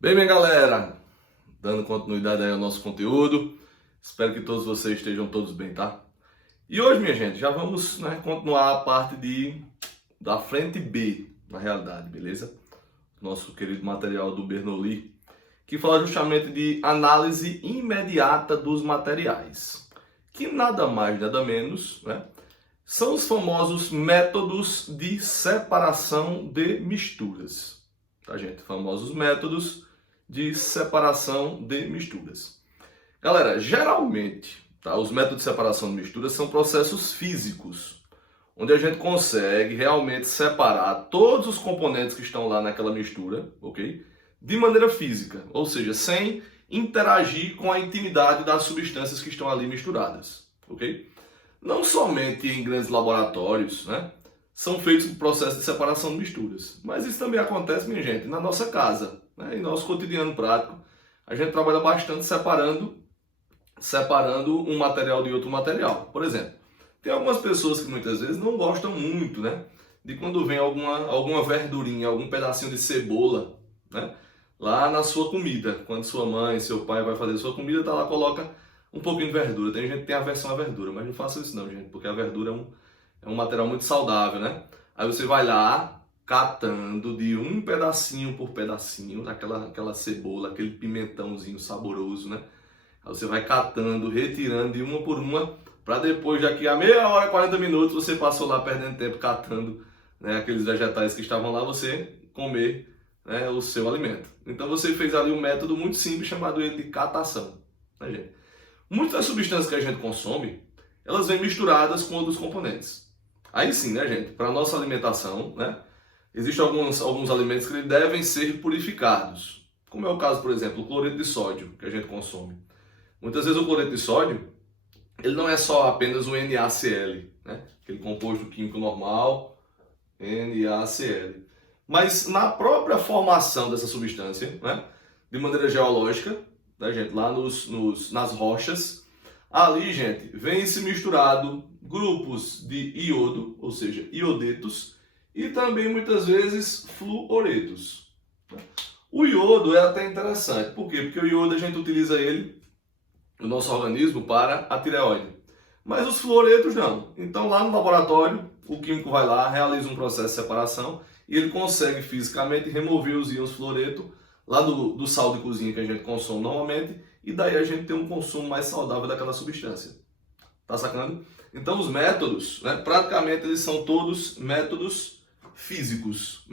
Bem, minha galera, dando continuidade aí ao nosso conteúdo, espero que todos vocês estejam todos bem, tá? E hoje, minha gente, já vamos, continuar a parte da frente B, na realidade, beleza? Nosso querido material do Bernoulli, que fala justamente de análise imediata dos materiais, que nada mais, nada menos, são os famosos métodos de separação de misturas, tá, gente? Famosos métodos de separação de misturas. Galera, geralmente, tá, os métodos de separação de misturas são processos físicos, onde a gente consegue realmente separar todos os componentes que estão lá naquela mistura, ok? De maneira física, ou seja, sem interagir com a intimidade das substâncias que estão ali misturadas, ok? Não somente em grandes laboratórios, são feitos processos de separação de misturas, mas isso também acontece, minha gente, na nossa casa, em nosso cotidiano prático. A gente trabalha bastante separando um material de outro material. Por exemplo, tem algumas pessoas que muitas vezes não gostam muito, de quando vem alguma verdurinha, algum pedacinho de cebola, lá na sua comida. Quando sua mãe, seu pai vai fazer sua comida, tá lá, coloca um pouquinho de verdura. Tem gente que tem aversão à verdura, mas não faça isso não, gente, porque a verdura é um material muito saudável, Aí você vai lá, catando de um pedacinho por pedacinho, aquela cebola, aquele pimentãozinho saboroso, Aí você vai catando, retirando de uma por uma, para depois, daqui a meia hora, 40 minutos, você passou lá perdendo tempo catando, aqueles vegetais que estavam lá, você comer, o seu alimento. Então você fez ali um método muito simples, chamado ele de catação, gente? Muitas das substâncias que a gente consome, elas vêm misturadas com outros componentes. Aí sim, gente, para a nossa alimentação, existem alguns alimentos que devem ser purificados, como é o caso, por exemplo, o cloreto de sódio que a gente consome. Muitas vezes o cloreto de sódio, ele não é só apenas o NaCl, aquele composto químico normal, NaCl. Mas na própria formação dessa substância, de maneira geológica, gente, lá nas rochas, ali, gente, vem se misturado grupos de iodo, ou seja, iodetos, e também muitas vezes fluoretos. O iodo é até interessante, por quê? Porque o iodo a gente utiliza ele no nosso organismo para a tireoide, mas os fluoretos não. Então lá no laboratório, o químico vai lá, realiza um processo de separação e ele consegue fisicamente remover os íons fluoreto lá do sal de cozinha que a gente consome normalmente, e daí a gente tem um consumo mais saudável daquela substância. Tá sacando? Então os métodos, praticamente eles são todos métodos físicos.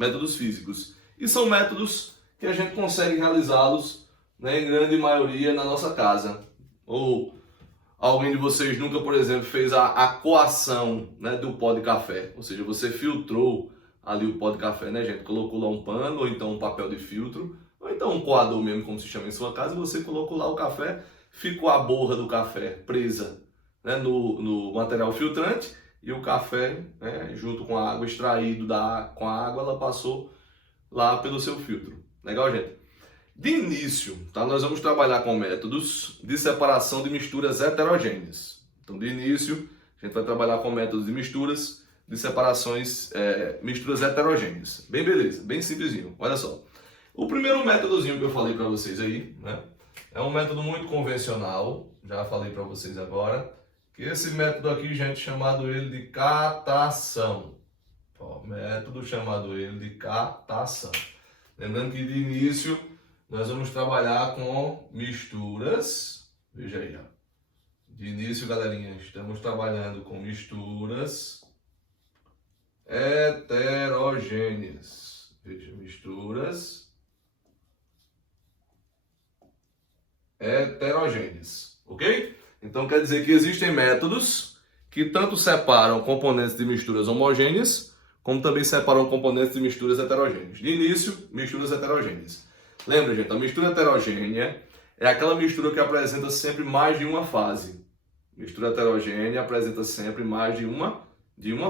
E são métodos que a gente consegue realizá-los, em grande maioria na nossa casa. Ou alguém de vocês nunca, por exemplo, fez a coação, do pó de café. Ou seja, você filtrou ali o pó de café, gente? Colocou lá um pano, ou então um papel de filtro, ou então um coador mesmo, como se chama em sua casa, e você colocou lá o café, ficou a borra do café presa, no material filtrante, e o café, junto com a água, extraído com a água, ela passou lá pelo seu filtro. Legal, gente? De início, nós vamos trabalhar com métodos de separação de misturas heterogêneas. Então, de início, a gente vai trabalhar com métodos de misturas, de separações, misturas heterogêneas. Bem beleza, bem simplesinho. Olha só. O primeiro métodozinho que eu falei para vocês aí, é um método muito convencional, já falei para vocês agora, que esse método aqui, gente, chamado ele de catação. Método chamado ele de catação. Lembrando que de início nós vamos trabalhar com misturas. Veja aí, de início, galerinha, estamos trabalhando com misturas heterogêneas. Veja, misturas heterogêneas, ok? Então quer dizer que existem métodos que tanto separam componentes de misturas homogêneas, como também separam componentes de misturas heterogêneas. De início, misturas heterogêneas. Lembra, gente, a mistura heterogênea é aquela mistura que apresenta sempre mais de uma fase. Mistura heterogênea apresenta sempre mais de uma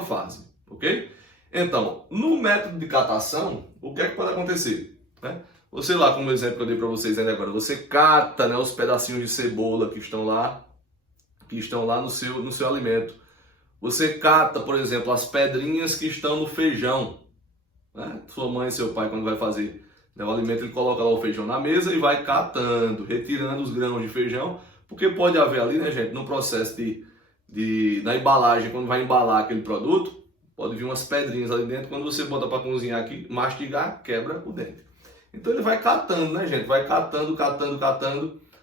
fase, ok? Então, no método de catação, o que é que pode acontecer? Você lá, como exemplo que eu dei para vocês ainda agora, você cata, os pedacinhos de cebola que estão lá no seu alimento. Você cata, por exemplo, as pedrinhas que estão no feijão. Sua mãe e seu pai, quando vai fazer O alimento ele coloca lá o feijão na mesa e vai catando, retirando os grãos de feijão, porque pode haver ali, né, gente, no processo na embalagem, quando vai embalar aquele produto, pode vir umas pedrinhas ali dentro, quando você bota para cozinhar aqui, mastigar, quebra o dente. Então ele vai catando, né, gente, vai catando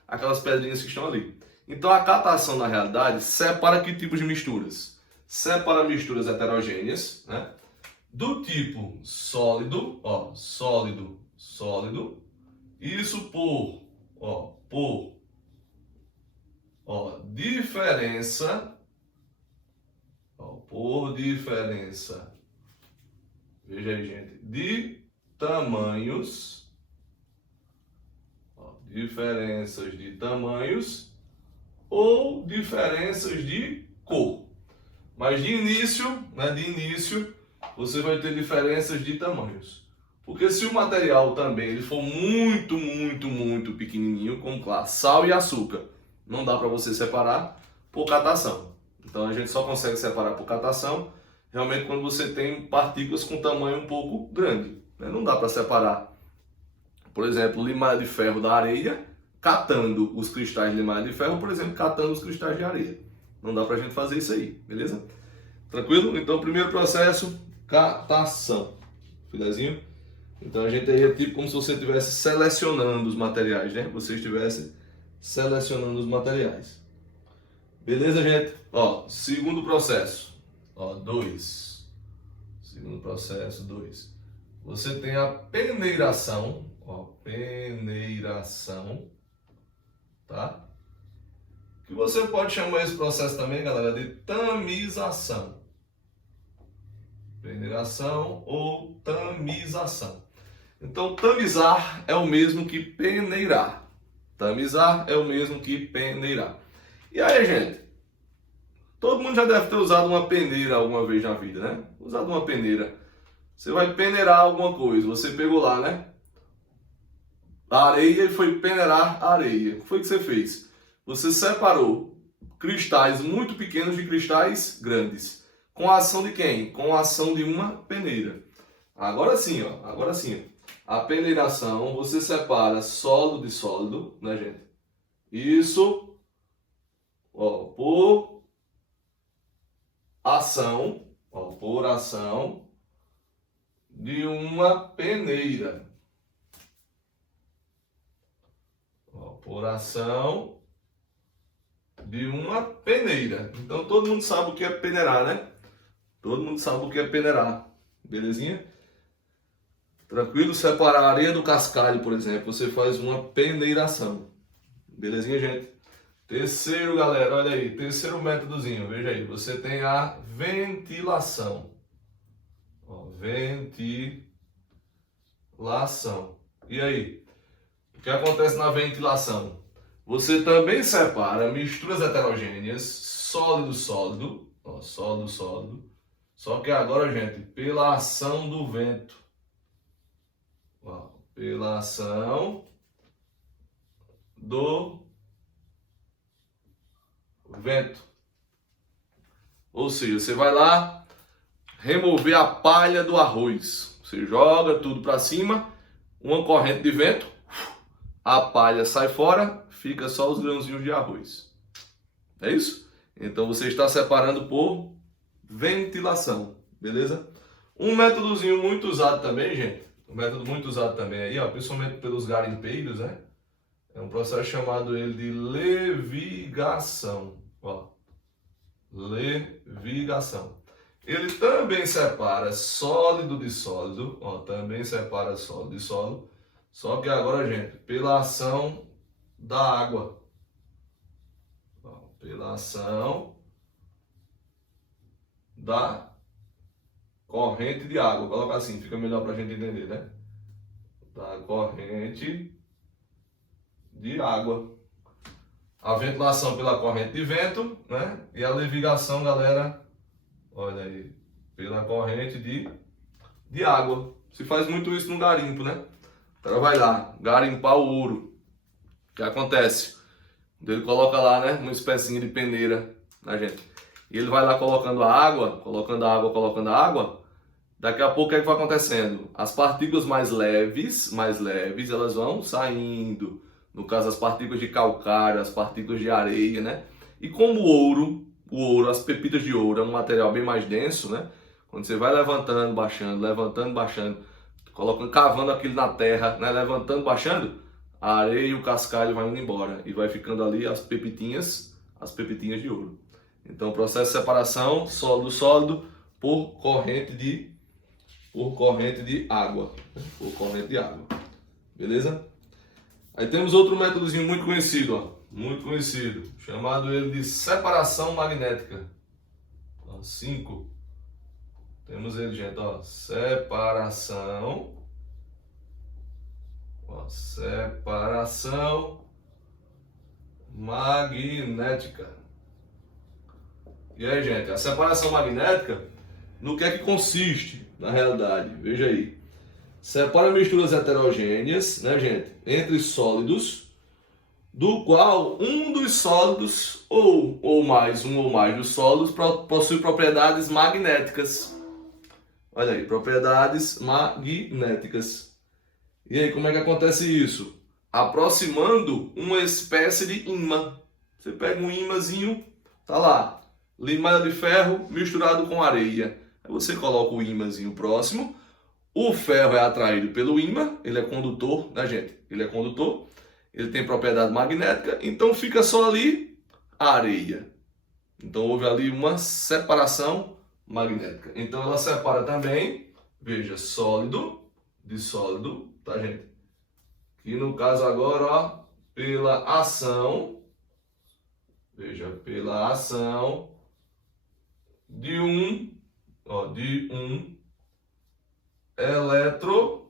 aquelas pedrinhas que estão ali. Então a catação, na realidade, separa que tipos de misturas? Separa misturas heterogêneas, né, do tipo sólido, ó, sólido, sólido, isso por diferença, por diferença, veja aí, gente, de tamanhos, diferenças de tamanhos ou diferenças de cor. Mas de início, né, você vai ter diferenças de tamanhos. Porque se o material também ele for muito pequenininho, como claro, sal e açúcar, não dá para você separar por catação. Então a gente só consegue separar por catação realmente quando você tem partículas com tamanho um pouco grande, né? Não dá para separar, por exemplo, limalha de ferro da areia, catando os cristais de limalha de ferro, por exemplo, catando os cristais de areia. Não dá para a gente fazer isso aí, beleza? Tranquilo? Então, primeiro processo, catação. Filezinho? Então a gente aí é tipo como se você estivesse selecionando os materiais, né? Você estivesse selecionando os materiais. Beleza, gente? Ó, segundo processo. Ó, 2. Segundo processo, 2. Você tem a peneiração. Ó, peneiração. Tá? Que você pode chamar esse processo também, galera, de tamização. Peneiração ou tamização. Então, tamizar é o mesmo que peneirar. Tamizar é o mesmo que peneirar. E aí, gente? Todo mundo já deve ter usado uma peneira alguma vez na vida, né? Usado uma peneira. Você vai peneirar alguma coisa. Você pegou lá, né? A areia e foi peneirar a areia. O que foi que você fez? Você separou cristais muito pequenos de cristais grandes. Com a ação de quem? Com a ação de uma peneira. Agora sim, ó. Agora sim. A peneiração, você separa sólido de sólido, né, gente? Isso, ó, por ação de uma peneira. Ó, por ação de uma peneira. Então todo mundo sabe o que é peneirar, né? Todo mundo sabe o que é peneirar. Belezinha? Tranquilo? Separar a areia do cascalho, por exemplo, você faz uma peneiração. Belezinha, gente? Terceiro, galera, olha aí, terceiro métodozinho, veja aí, você tem a ventilação. Ó, ventilação. E aí? O que acontece na ventilação? Você também separa misturas heterogêneas, sólido-sólido, sólido-sólido, só que agora, gente, pela ação do vento. Ó, pela ação do vento. Ou seja, você vai lá remover a palha do arroz. Você joga tudo para cima, uma corrente de vento, a palha sai fora, fica só os grãozinhos de arroz. É isso? Então você está separando por ventilação, beleza? Um métodozinho muito usado também, gente. Um método muito usado também aí, ó, principalmente pelos garimpeiros, né? É um processo chamado ele de levigação. Ó, levigação. Ele também separa sólido de sólido, ó, também separa sólido de sólido, só que agora, gente, pela ação da água. Ó, pela ação da corrente de água. Coloca assim, fica melhor para a gente entender, né? Da corrente de água. A ventilação pela corrente de vento, né? E a levigação, galera, olha aí, pela corrente de água. Se faz muito isso no garimpo, né? O cara vai lá, garimpar o ouro. O que acontece? Ele coloca lá, né? Uma espécie de peneira, né, gente? E ele vai lá colocando a água, colocando a água. Daqui a pouco o que é que vai acontecendo? As partículas mais leves, elas vão saindo. No caso, as partículas de calcário, as partículas de areia, né? E como o ouro, as pepitas de ouro é um material bem mais denso, né? Quando você vai levantando, baixando, colocando, cavando aquilo na terra, né? Levantando, baixando, a areia e o cascalho vai indo embora e vai ficando ali as pepitinhas de ouro. Então, o processo de separação sólido por corrente de água, beleza? Aí temos outro métodozinho muito conhecido, ó, chamado ele de separação magnética. 5. Temos ele, gente, ó, separação magnética. E aí, gente, a separação magnética, no que é que consiste, na realidade? Veja aí. Separa misturas heterogêneas, né, gente, entre sólidos, do qual um dos sólidos, um ou mais dos sólidos, possui propriedades magnéticas. Olha aí, propriedades magnéticas. E aí, como é que acontece isso? Aproximando uma espécie de ímã. Você pega um ímãzinho, tá lá, limalha de ferro misturado com areia. Aí você coloca o ímãzinho próximo, o ferro é atraído pelo ímã, ele é condutor, né, gente? Ele é condutor, ele tem propriedade magnética, então fica só ali a areia. Então houve ali uma separação magnética. Então ela separa também, veja, sólido de sólido, tá, gente? E no caso agora, ó, pela ação de um eletroímã.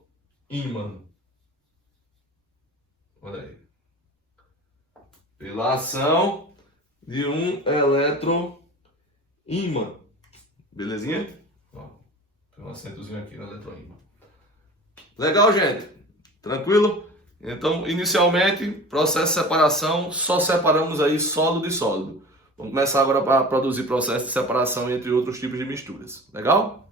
Olha aí. Pela ação de um eletroímã. Belezinha? Ó, tem um acentozinho aqui no eletroímã. Legal, gente? Tranquilo? Então, inicialmente, processo de separação, só separamos aí sólido de sólido. Vamos começar agora para produzir processo de separação entre outros tipos de misturas. Legal?